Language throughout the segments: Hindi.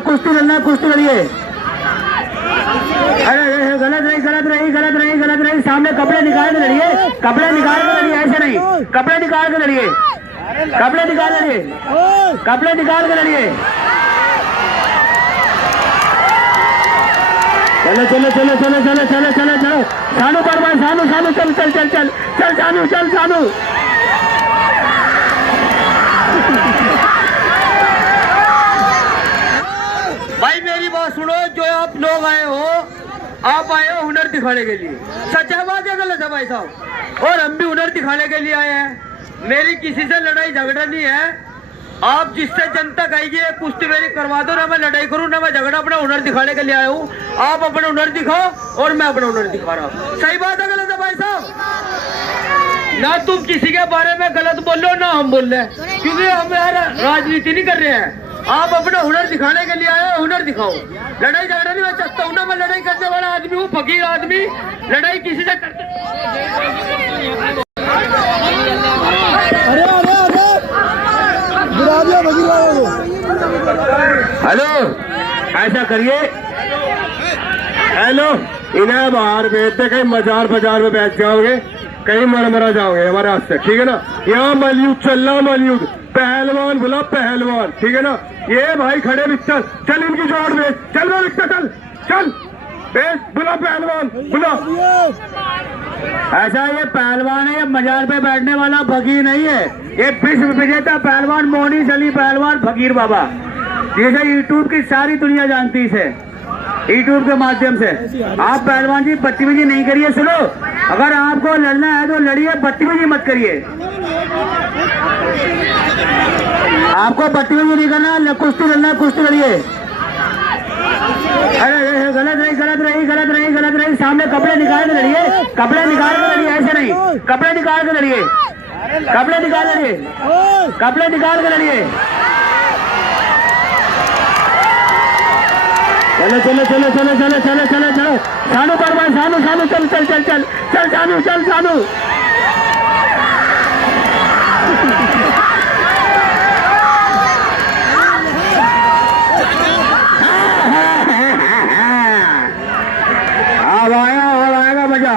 कुश्ती लड़ना, कुश्ती लड़िए। अरे गलत रही, गलत रही, गलत रही, गलत रही। सामने कपड़े निकाल के लड़िए, कपड़े निकाल के लड़िए, ऐसे नहीं, कपड़े निकाल के लड़िए, कपड़े निकाल लड़िए, कपड़े निकाल के लड़िए। चलो चलो चलो चलो चलो चलो चलो चलो सानू परवान, सानू सानू चल चल चल चल चल सानू, चल सानू। भाई मेरी बात सुनो, जो आप लोग आए हो, आप आए हो हुनर दिखाने के लिए। सच्चा बात है गलत है भाई साहब? और हम भी हुनर दिखाने के लिए आए हैं। मेरी किसी से लड़ाई झगड़ा नहीं है। आप जिससे जनता कहिए कुश्ती मेरी करवा दो, ना मैं लड़ाई करूं ना मैं झगड़ा, अपना हुनर दिखाने के लिए आया हूं। आप अपना हुनर दिखाओ और मैं अपना हुनर दिखा रहा हूं। सही बात है गलत है भाई साहब? ना तुम किसी के बारे में गलत बोल लो ना हम बोल रहे, क्योंकि हम यार राजनीति नहीं कर रहे हैं। आप अपना हुनर दिखाने के लिए आए हो, हुनर दिखाओ। लड़ाई झगड़ा नहीं मैं चाहता हूँ ना, मैं लड़ाई करने वाला आदमी हूँ, फकीर आदमी। लड़ाई किसी से करते। हेलो, ऐसा करिए, हेलो, इन्हें बाहर भेजते, कहीं मजार बाजार में बैठ जाओगे, कहीं मरमरा जाओगे हमारे हाथ से, ठीक है ना? यहाँ मलयुद्ध चल रहा, मलयुद्ध। पहलवान बुला, पहलवान, ठीक है ना? ये भाई खड़े बिस्तर, चल इनकी जोड़ भेज, चल वो बिस्तर, चल चल भेज, बुला पहलवान बुला। ऐसा ये पहलवान है, ये मजार पे बैठने वाला फकीर नहीं है। ये विश्व विजेता पहलवान मोनी सली पहलवान फकीर बाबा, जिसे यूट्यूब की सारी दुनिया जानती है, यूट्यूब के माध्यम से। आप पहलवान जी बदतमीजी नहीं करिए। सुनो, अगर आपको लड़ना है तो लड़िए, बदतमीजी मत करिए। आपको बदतमीजी नहीं करना, कुश्ती लड़ना, कुश्ती लड़िए। अरे गलत रही, गलत रही, गलत रही, गलत रही। सामने कपड़े निकाल के लड़िए, कपड़े निकाल के लड़िए, ऐसे नहीं, कपड़े निकाल के लड़िए, कपड़े निकाल लड़िए, कपड़े निकाल के लड़िए। चलो चलो चलो चलो चलो चलो चलो चलो सानू परवान, सानू सानू चल चल चल चल चल सानू, चल सानू। अब आएगा मजा।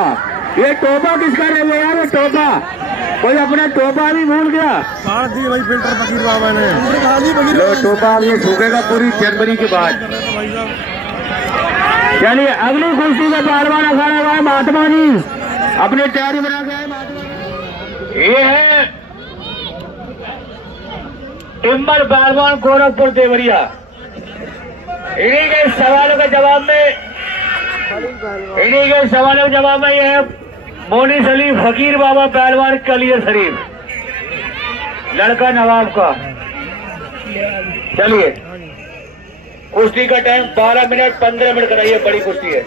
ये टोपा किसका रह गया यार? ये टोपा कोई अपना टोपा भी भूल गया। काट दी भाई फिल्टर फकीर बाबा ने। लो टोपा ये सूखेगा पूरी जनवरी के बाद। चलिए अगली कुश्ती का पहलवान अखाड़ा हुआ है महात्मा जी, अपनी तैयारी बना के आए महात्मा। ये है टिम्बर पहलवान गोरखपुर देवरिया। इन्हीं के सवालों के जवाब में ये है मोनी सली फकीर बाबा पहलवान कलियर शरीफ, लड़का नवाब का। चलिए कुश्ती का टाइम 12 मिनट 15 मिनट कराइए, बड़ी कुश्ती है।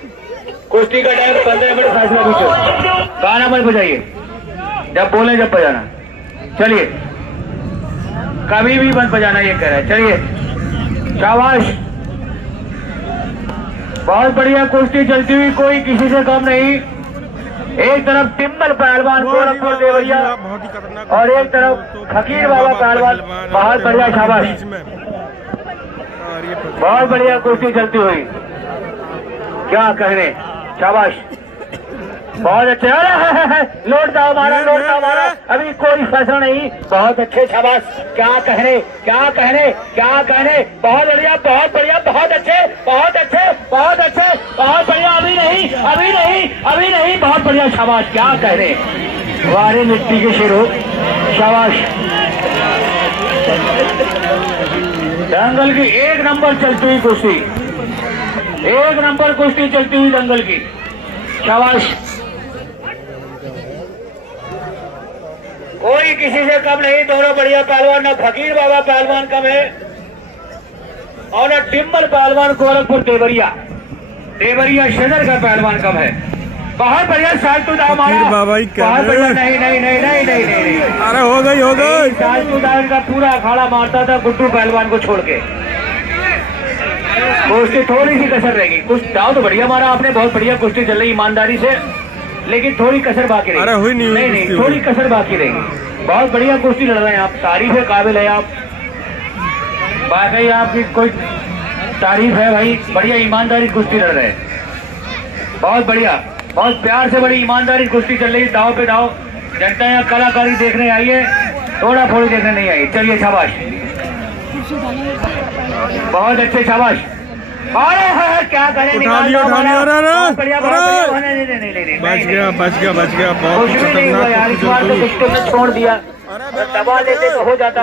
कुश्ती का टाइम 15 मिनट, फैसला पूछो, गाना मत बजाइए, जब बोले जब बजाना। चलिए कभी भी मत बजाना, ये कह रहा है। चलिए शाबाश, बहुत बढ़िया कुश्ती चलती हुई, कोई किसी से कम नहीं। एक तरफ टिम्बर पहलवान गोरखपुर देवरिया और एक तरफ फकीर बाबा पहलवान। बहुत बढ़िया, शाबाश, बहुत बढ़िया कुश्ती चलती हुई, क्या कहने, शाबाश, बहुत अच्छे। लोट जाओ मारा, लोट जाओ मारा, अभी कोई फैसला नहीं। बहुत अच्छे, शाबाश, क्या कहने, क्या कहने, क्या कहने। बहुत बढ़िया, बहुत बढ़िया, बहुत अच्छे, बहुत अच्छे, बहुत अच्छे, बहुत बढ़िया। अभी नहीं, अभी नहीं, अभी नहीं, बहुत बढ़िया, शाबाश, क्या कहने। वारे मिट्टी के शेरों, शाबाश। दंगल की एक नंबर चलती हुई कुश्ती, एक नंबर कुश्ती चलती हुई दंगल की, शाबाश। कोई किसी से कम नहीं, दोनों बढ़िया पहलवान। न फकीर बाबा पहलवान कम है और न टिम्बर पहलवान गोरखपुर देवरिया शहर का पहलवान कम है। बहुत बढ़िया, सालतू दाव मारा, बहुत बढ़िया। नहीं नहीं नहीं नहीं नहीं नहीं, अरे हो गई सालतू दाव का पूरा अखाड़ा मारता था गुड्डू पहलवान को छोड़ के। कुश्ती थोड़ी सी कसर रहेगी। कुछ दाव तो बढ़िया मारा आपने, बहुत बढ़िया कुश्ती चल रही ईमानदारी से, लेकिन थोड़ी कसर बाकी रहेगी। अरे हुई नहीं, थोड़ी कसर बाकी रहेगी। बहुत बढ़िया कुश्ती लड़ रहे हैं आप, तारीफ है, काबिल है आप, बाकी आपकी कोई तारीफ है भाई, बढ़िया ईमानदारी कुश्ती लड़ रहे हैं, बहुत बढ़िया, बहुत प्यार से बड़ी ईमानदारी कुश्ती चल रही है, दाव पे दाव। जनता यहाँ कलाकारी देखने आई है, थोड़ा थोड़ी देखने नहीं आई। चलिए शाबाश, बहुत अच्छे, शाबाश। अरे क्या करें, उठा लिया, बहुत बढ़िया, बहुत बढ़िया। नहीं, बच गया बहुत कुछ भी नहीं हुआ यार, इस बार तो कुश्ती में छोड़ दिया, दबा लेते तो हो जाता,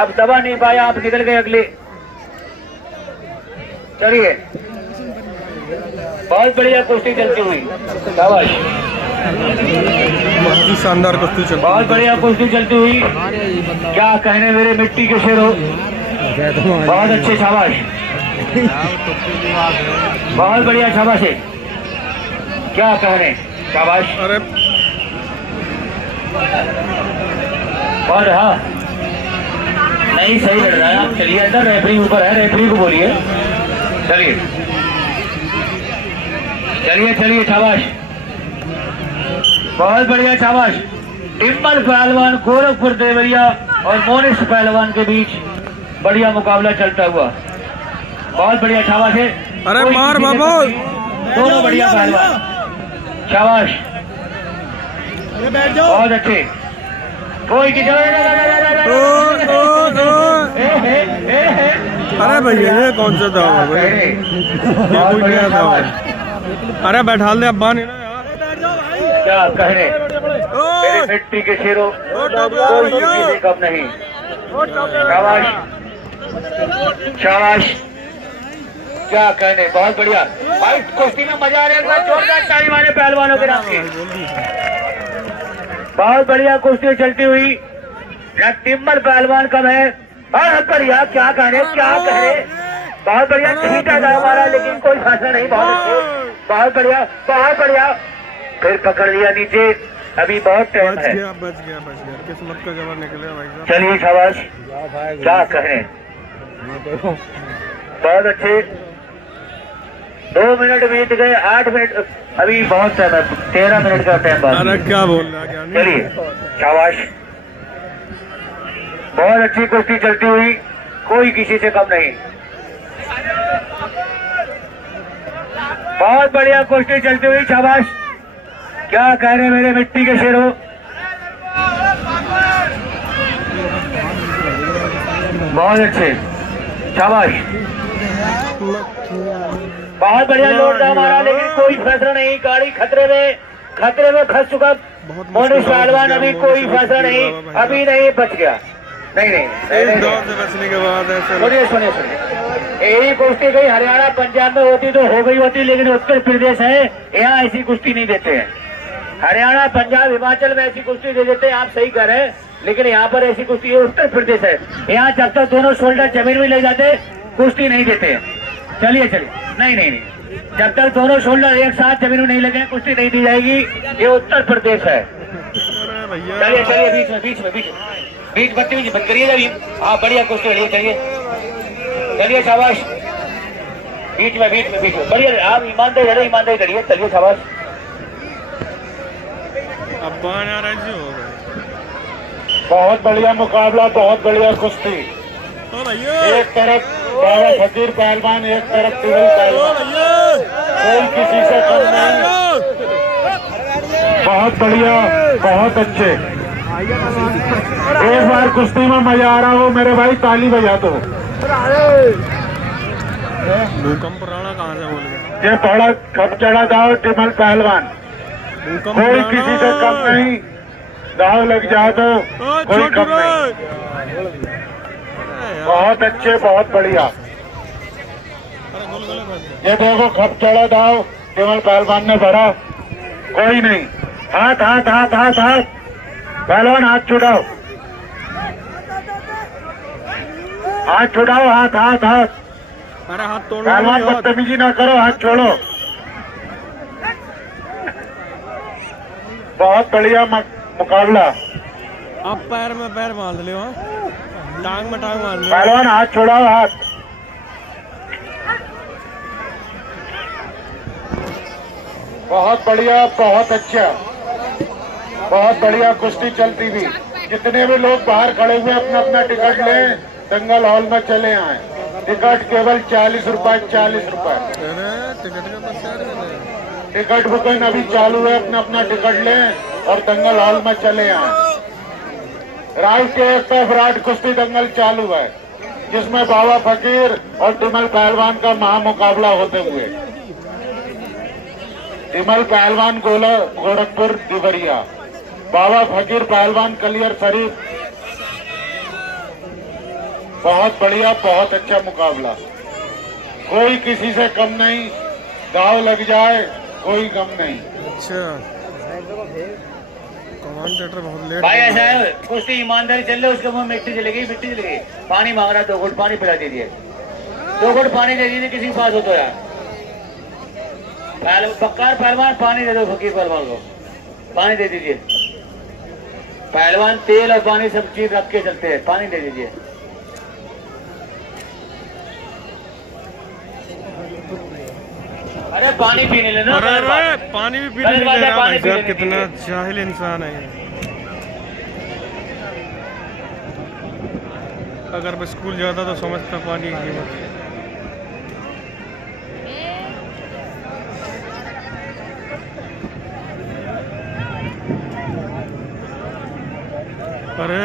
अब दबा नहीं पाया, आप निकल गए अगले। चलिए, बहुत बढ़िया कुश्ती चलती हुई, शाबाश, बहुत शानदार कुश्ती चल, बहुत बढ़िया कुश्ती चलती हुई। क्या कहने मेरे मिट्टी के शेरों, बहुत अच्छे, शाबाश, बहुत बढ़िया, शाबाश है, क्या कहने, शाबाश। अरे और हाँ, नहीं सही लड़ रहा है, आप चलिए, इधर रेफरी ऊपर है, रेफरी को बोलिए। चलिए चलिए चलिए, शाबाश, बहुत बढ़िया, शाबाश। टिम्बल पहलवान गोरखपुर देवरिया और मोनिश पहलवान के बीच बढ़िया मुकाबला चलता हुआ, बहुत बढ़िया, शाबाश है। अरे मार बाबा, दोनों बढ़िया पहलवान, शाबाश, बहुत अच्छे। कोई की अरे भैया ये कौन सा दाव है भाई, ये कोई नया दाव है। अरे बैठा दे अब्बा ने ना यार, क्या कहने मेरे मिट्टी के शेरों, कोई किसी से कम नहीं, शाबाश, शाबाश, क्या कहने, बहुत बढ़िया भाई, कुश्ती में मजा आ रहा है, जोरदार ताली मारे पहलवानों के नाम की, बहुत बढ़िया कुश्ती चलती हुई। टिम्बर पहलवान कब है, और बढ़िया, क्या कहने, क्या कहने, बहुत बढ़िया, ठीक है हमारा, लेकिन कोई फैसला नहीं, बहुत बढ़िया, बहुत बढ़िया, फिर पकड़ लिया नीचे, अभी बहुत टाइम है, बच गया, किस्मत का जवाब निकले भाई साहब। चलिए शाबाश, क्या कहने, बहुत अच्छे। 2 मिनट बीत गए, 8 मिनट, अभी बहुत टाइम है, 13 मिनट का टाइम बाकी। अरे क्या बोल रहा है, चलिए शाबाश, बहुत अच्छी कुश्ती चलती हुई, कोई किसी से कम नहीं, बहुत बढ़िया कुश्ती चलती हुई, शाबाश, क्या कह रहे मेरे मिट्टी के शेरों, बहुत अच्छे, शाबाश, बहुत बढ़िया लोड था हमारा, लेकिन कोई फैसला नहीं, गाड़ी खतरे में फंस चुका मोनिश पहलवान, अभी कोई फैसला नहीं, अभी नहीं, बच गया, नहीं, बचने के बाद सुनिए, यही कुश्ती कहीं हरियाणा पंजाब में होती तो हो गई होती, लेकिन उत्तर प्रदेश है, यहाँ ऐसी कुश्ती नहीं देते हैं। हरियाणा पंजाब हिमाचल में ऐसी कुश्ती दे देते हैं, आप सही कह रहे हैं, लेकिन यहाँ पर ऐसी कुश्ती है, उत्तर प्रदेश है, यहाँ जब तक दोनों शोल्डर जमीन में ले जाते कुश्ती नहीं देते हैं। चलिए नहीं, जब तक दोनों शोल्डर एक साथ जमीन में नहीं लगे कुश्ती नहीं दी जाएगी, ये उत्तर प्रदेश है। चलिए बीच बत्ती बंद करिए अभी, हाँ बढ़िया कुश्ती बढ़िया, चलिए शाबाश, बीच में बढ़िया, आप ईमानदारी करिए, चलिए शाबाश। बहुत बढ़िया मुकाबला, बहुत बढ़िया कुश्ती, एक तरफ बाबा फकीर पहलवान, एक तरफ टिम्बल पहलवान, कोई किसी से कम नहीं, बहुत बढ़िया, बहुत अच्छे। एक बार कुश्ती में मजा आ रहा हो मेरे भाई, ताली बजा दो। भूकंप राणा कहाँ से बोल गया, ये थोड़ा कब चढ़ा था टिम्बल पहलवान, कोई किसी से कम नहीं, दाव लग जाए तो कोई कम नहीं, बहुत अच्छे, बहुत बढ़िया। ये देखो खप चढ़ा दाव टिम्बल पहलवान ने भरा, कोई नहीं, हाथ, पहलवान हाथ छुड़ाओ, हाथ। अरे हाथ तोड़, पहलवान बदतमीजी ना करो, हाथ छोड़ो, बहुत बढ़िया मुकाबला। अब पैर में पैर बांध ले, टांग में टांग बांध ले, पहलवान हाथ छोड़ाओ, हाथ। बहुत बढ़िया, बहुत अच्छा, बहुत बढ़िया कुश्ती चलती हुई। जितने भी लोग बाहर खड़े हुए अपना अपना टिकट लें, दंगल हॉल में चले आए। टिकट केवल 40 रुपए 40 रुपए। अरे टिकट का बस यार टिकट बुकिंग अभी चालू है, अपना अपना टिकट लें और दंगल हॉल में चले आए। राष्ट्रीय एकता विराट कुश्ती दंगल चालू है, जिसमें बाबा फकीर और टिमल पहलवान का महामुकाबला होते हुए टिमल पहलवान गोरखपुर देवरिया, बाबा फकीर पहलवान कलियर शरीफ। बहुत बढ़िया, बहुत अच्छा मुकाबला, कोई किसी से कम नहीं, दाव लग जाए कोई गम नहीं। अच्छा कमांडेटर बहुत लेट भाई ऐसा है, कुश्ती ईमानदारी चल रही है, उसके मुंह में मिट्टी चलेगी, मिट्टी चलेगी। पानी मांग रहा है, 2 घुट पानी पिला दीजिए, 2 घुट पानी दे दीजिए किसी के पास हो तो यार। बक्कार पहलवान पानी दे दो, फकीर पहलवान को पानी दे दीजिए। पहलवान तेल और पानी सब चीज रख के चलते हैं, पानी दे दीजिए। अरे पानी पीने लेना। अरे पानी भी पीने नहीं दे रहा भाई साहब, कितना जाहिल इंसान है ये। अगर मैं स्कूल जाता तो समझता पानी की कीमत। अरे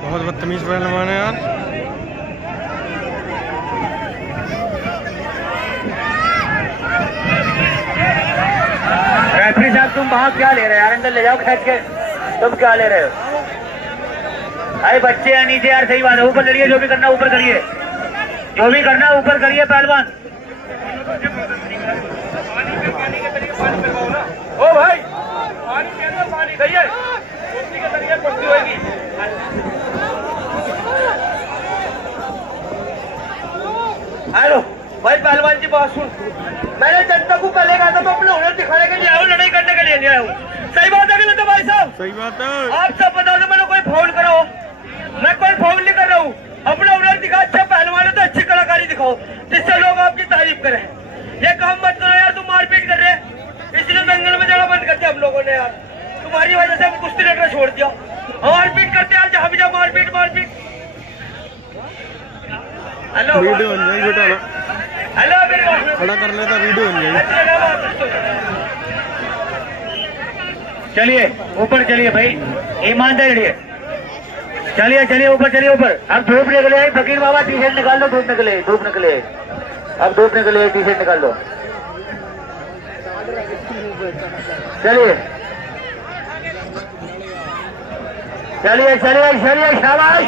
बहुत बदतमीज पहलवान है यार। रेफरी साहब तुम वहां क्या ले रहे हो यार, अंदर ले जाओ खींच के। तुम क्या ले रहे हो? अरे बच्चे हैं नीचे यार, सही बात है। ऊपर चढ़िए, जो भी करना ऊपर करिए, जो भी करना ऊपर करिए पहलवान। ओ भाई पानी के अंदर पानी करिए, कुश्ती के जरिए कुश्ती होगी। हेलो भाई पहलवान जी बात सुन, मैंने जनता को पहले कहा था तो अपने हुनर दिखाने के लिए आया हूँ, लड़ाई करने के लिए नहीं आया हूँ। सही बात है कि नहीं भाई साहब? सही बात है। आप सब बताओ तो मैंने कोई फाउल करा हो? मैं कोई फाउल नहीं कर रहा हूँ। अपना हुनर दिखा, अच्छा पहलवान है तो अच्छी कलाकारी दिखाओ, जिससे लोग आपकी तारीफ करें। ये काम मत करो यार, तुम मारपीट कर रहे हैं, इसलिए दंगल में जाना बंद करते हम लोगों ने यार। तुम्हारी वजह से हम कुश्ती लड़ना छोड़ दिया, मारपीट करते यार, जहाँ भी जाओ मारपीट मारपीट। हेलो वीडियो बन जाएगी बेटा, हेलो खड़ा कर लेता वीडियो बन जाएगी। चलिए ऊपर चलिए भाई, ईमानदार रहिए। चलिए चलिए ऊपर चलिए ऊपर। अब धूप निकले, फकीर बाबा टी शर्ट निकाल लो, धूप निकले, धूप निकले, अब धूप निकले, टी शर्ट निकाल लो। चलिए चलिए चलिए चलिए, शाबाश।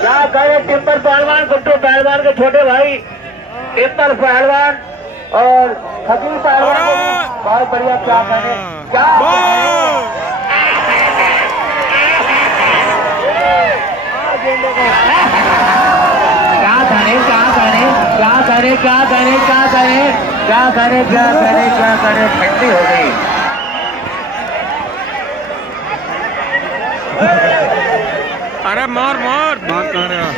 क्या कहे टिम्बर पहलवान, गुड्डू पहलवान के छोटे भाई टिम्बर पहलवान और फकीर पहलवान को बहुत बढ़िया। क्या कहे, क्या करे, क्या करे, क्या करे, क्या करे, क्या करे, क्या करे, क्या करे, क्या करे, ठंडी हो गई। अरे मार मार, भाग कहाँ रहा?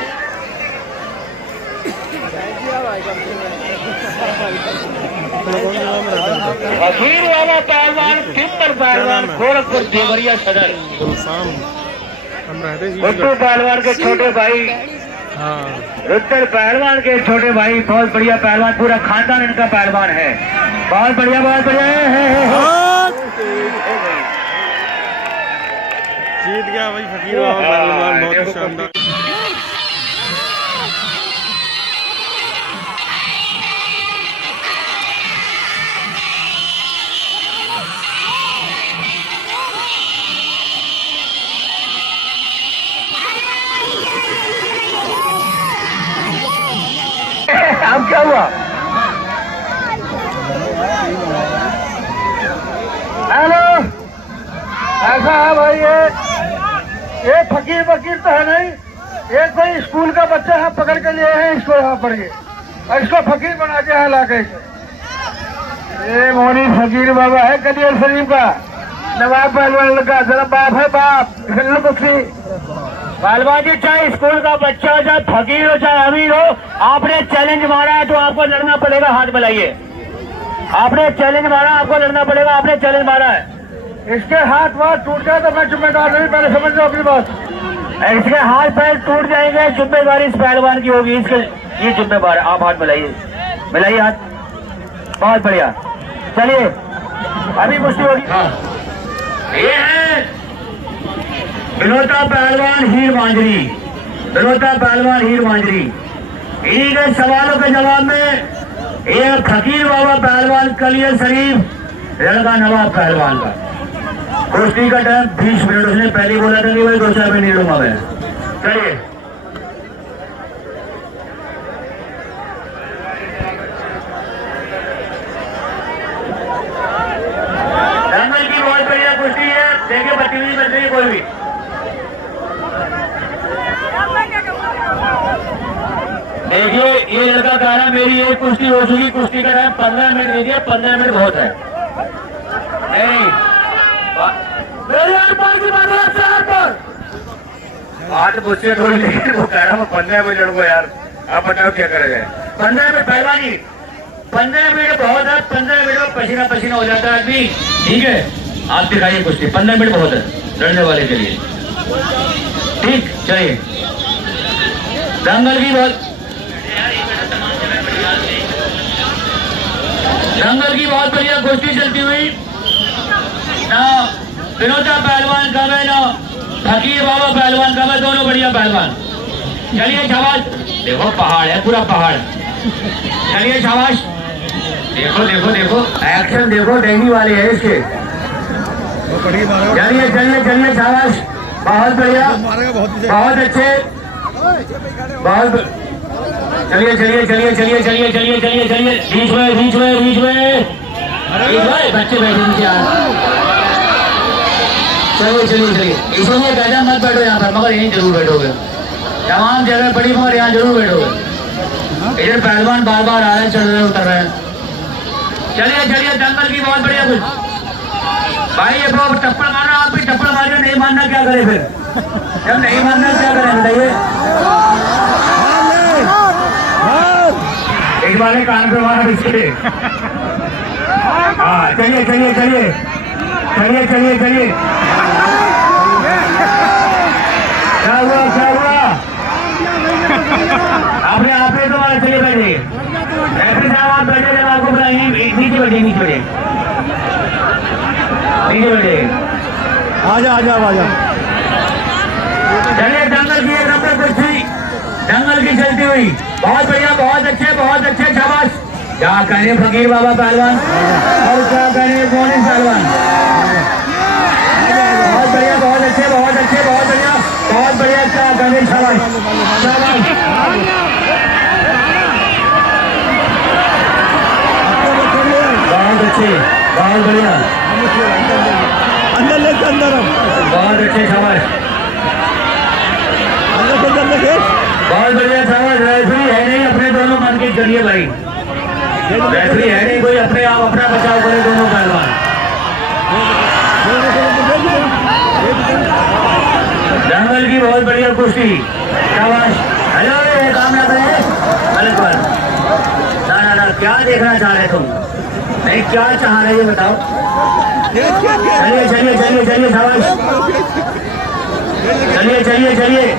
फकीर वाला पहलवान, टिम्बर पहलवान, गोरखपुर देवरिया सदर। गुलशाम हम रहते जी। गुड्डू पहलवान के छोटे भाई, हाँ रुद्र पहलवान के छोटे भाई, बहुत बढ़िया पहलवान, पूरा खानदान इनका पहलवान है। बहुत बढ़िया, बहुत बढ़िया जीत गया भाई फकीर बाबा पहलवान, बहुत शानदार। अब क्या हुआ? हेलो, ऐसा है भाई, ये फकीर वकीर तो है नहीं, ये कोई स्कूल का बच्चा है, पकड़ के लिए है इसको यहाँ पर ये, और इसको फकीर बना के है लाके। ये मोनी फकीर बाबा है कलियर शरीफ का, नवाब पहलवान का जरा बाप है, बाप कुश्ती पहलवान जी। चाहे स्कूल का बच्चा हो, चाहे फकीर हो, चाहे अमीर हो, आपने चैलेंज मारा है तो आपको लड़ना पड़ेगा। हाथ मिलाइए, आपने चैलेंज मारा, आपको लड़ना पड़ेगा, आपने चैलेंज मारा है। इसके हाथ वाथ टूट जाए तो मैं जिम्मेदार नहीं, पहले समझ लो अपनी बात। इसके हाथ पैर टूट जाएंगे, जिम्मेदारी इस पहलवान की होगी। इसके ये जिम्मेवार है। आप हाथ मिलाइए, मिलाइए हाथ, बहुत बढ़िया। चलिए अभी कुश्ती होगी। हाँ, ये है विनोता पहलवान हीर मांजरी, विनोता पहलवान हीर मांजरी। इन्हीं के सवालों के जवाब में ये फकीर बाबा पहलवान कलियर शरीफ लड़का नवाब पहलवान का। कुश्ती का टाइम 20 मिनट। उसने पहले बोला था कि भाई 2-4 मिनट नहीं लूंगा मैं। चलिए दंगल की बहुत बढ़िया कुश्ती है। देखिए बदतमीजी बन रही है कोई भी। देखिए ये लड़का कह रहा मेरी एक कुश्ती हो चुकी, कुश्ती का टाइम 15 मिनट दीजिए, 15 मिनट बहुत है। नहीं मेरे आर-पार की बात है, आर-पार बात मुझसे थोड़ी, लेकिन वो कह रहा मैं 15 मिनट लड़ूंगा यार। आप बताओ क्या करेगा। 15 मिनट पहलवानी, 15 मिनट बहुत है। 15 मिनट में पसीना पसीना हो जाता है आदमी। ठीक है, आप दिखाइए कुश्ती। 15 मिनट बहुत है लड़ने वाले के लिए। ठीक, चलिए दंगल की बहुत बढ़िया कुश्ती चलती हुई ना। विनोदा पहलवान कम है ना फकीर बाबा पहलवान कम है, दोनों बढ़िया पहलवान। चलिए शाबाश। देखो पहाड़ है, पूरा पहाड़। चलिए शाबाश। देखो देखो देखो एक्शन देखो, डेंगी वाले है इसके। चलिए चलिए चलिए शाबाश, बहुत बढ़िया, बहुत अच्छे, बहुत। चलिए चलिए चलिए चलिए चलिए चलिए चलिए चलिए बीच में बीच में बीच में बच्चे बैठे नीचे। चलिए चलिए चलिए, इसलिए कहते मत बैठो यहाँ पर, मगर यहीं जरूर बैठोगे। तमाम जगह बड़ी मगर यहाँ जरूर बैठोगे। इधर पहलवान बार बार आ रहे हैं, चढ़ रहे उतर रहे हैं। चलिए चलिए दंगल की बहुत बढ़िया कुछ। भाई ये टप्पड़ मारना, आप भी टप्पड़ मारिए। नहीं मानना क्या करे फिर, जब नहीं मानना क्या करें बताइए। एक बार कान पे मारा पीछे। हाँ चलिए चलिए चलिए चलिए चलिए चलिए। क्या हुआ क्या हुआ? आपने तो मारा। चलिए बैठिए, ऐसे साहब आप बैठे थे, आपको बुलाएंगे। नीचे बैठिए, नीचे बैठिए, नीचे बैठिए। आजा आजा आजा। चलिए दंगल की एक नंबर कुश्ती, दंगल की चलती हुई। बहुत बढ़िया, बहुत अच्छे शाबाश। क्या कहें फकीर बाबा पहलवान और क्या कहें मोनिस पहलवान। बहुत बढ़िया, बहुत अच्छे, बहुत बढ़िया, बहुत बढ़िया। क्या कहें, शाबाश शाबाश। बहुत अच्छे, बहुत बढ़िया, अंदर लेके अंदर। बहुत अच्छे शाबाश, बहुत बढ़िया शाबाश। रेफरी है नहीं, अपने दोनों मन की चलिए भाई। रेफरी है नहीं कोई, अपने आप अपना बचाव करे दोनों पहलवान। दंगल की बहुत बढ़िया कुश्ती, शाबाश। हेलो, ये काम ना करे गलत बात। ना क्या देखना चाह रहे तुम, नहीं क्या चाह रहे ये बताओ। चलिए चलिए चलिए चलिए शाबाश। चलिए चलिए चलिए।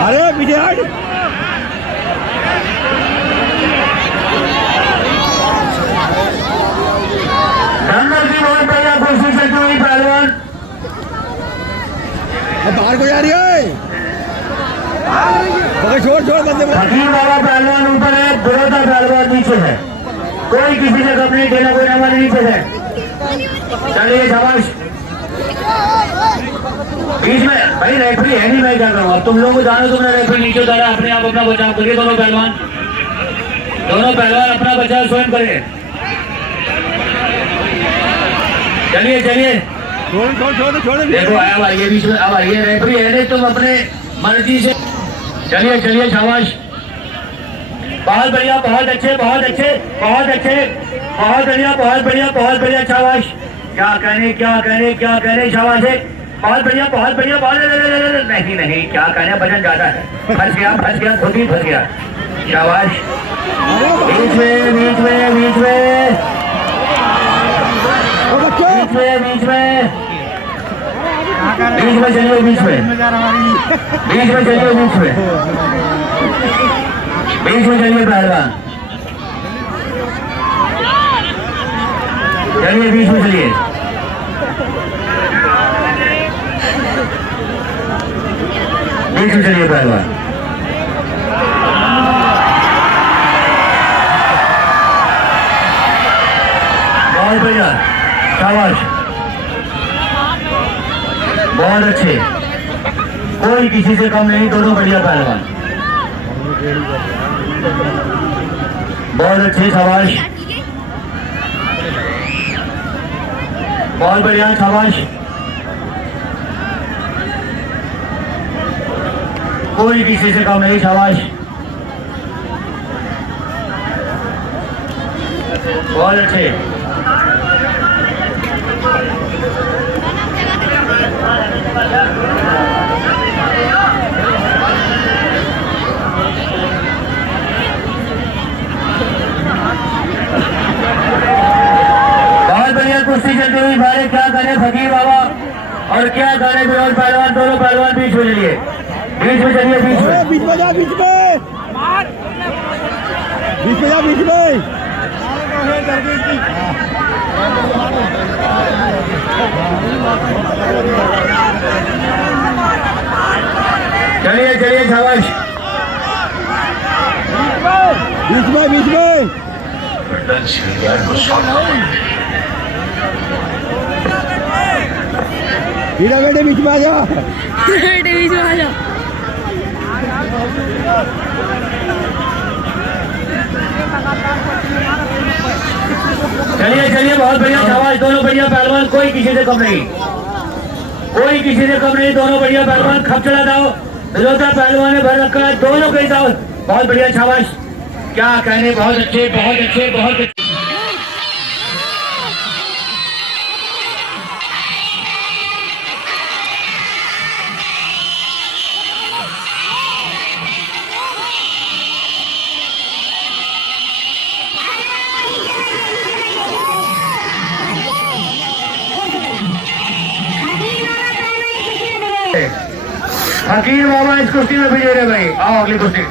अरे पीछे हट। दंगल की बहुत बढ़िया कोशिश करती हुई पहलवान। बाहर को जा रही है, छोड़ छोड़ बंदे। फकीर बाबा पहलवान ऊपर है, विनोदा पहलवान नीचे है। कोई किसी ने कप नहीं खेला, कोई हमारे नीचे है। चलिए शाबाश। बीच में भाई रेफरी है नहीं, मैं क्या करूँगा। तुम लोगों को जानो, तुमने रेफरी नीचे उतारा, अपने आप अपना बचाव करिए। दोनों पहलवान अपना बचाव स्वयं करें। चलिए चलिए, देखो अब आइए बीच में, अब आइए। रेफरी है नहीं, तुम अपने मर्जी से। चलिए चलिए शाबाश, बहुत बढ़िया, बहुत अच्छे, बहुत बढ़िया, बहुत बढ़िया शाबाश। क्या कहने शाबाश है, बहुत बढ़िया बहुत नहीं नहीं क्या कहने, वजन ज्यादा है, फंस गया खुद ही फंस गया। शाबाश, बीच में बीच में बीच में बीच में बीच में बीच में चलिए, बीच में चलिए, बीच में चलिए पहलवान, चलिए बीच में चलिए, बीच में चलिए पहलवान। बहुत बढ़िया, शाबाश, बहुत अच्छे, कोई किसी से कम नहीं, दोनों बढ़िया पहलवान, बहुत अच्छे, शाबाश, बहुत बढ़िया, शाबाश, कोई किसी से कम नहीं, शाबाश, बहुत अच्छे। बहुत बढ़िया कुश्ती चलती हुई, भाई क्या करें फकीर बाबा और क्या करें विनोद पहलवान, दोनों पहलवान बीच में चलिए, बीच में चलिए, बीच में जा, बीच में चलिए शाबाश, बीच में बेटे बीच में आ जा, बीच में आ जा। चलिए बहुत बढ़िया, शाबाश, दोनों बढ़िया पहलवान, कोई किसी से कम नहीं, दोनों बढ़िया पहलवान, खपचड़ा दाव विरोधा पहलवान ने भर रखा है, दोनों के दाव, बहुत बढ़िया, शाबाश, क्या कहने, बहुत अच्छे बहुत अच्छे बहुत अच्छे। फकीर बाबा इस कुश्ती में विजय रहे भाई, आओ अगली कुश्ती।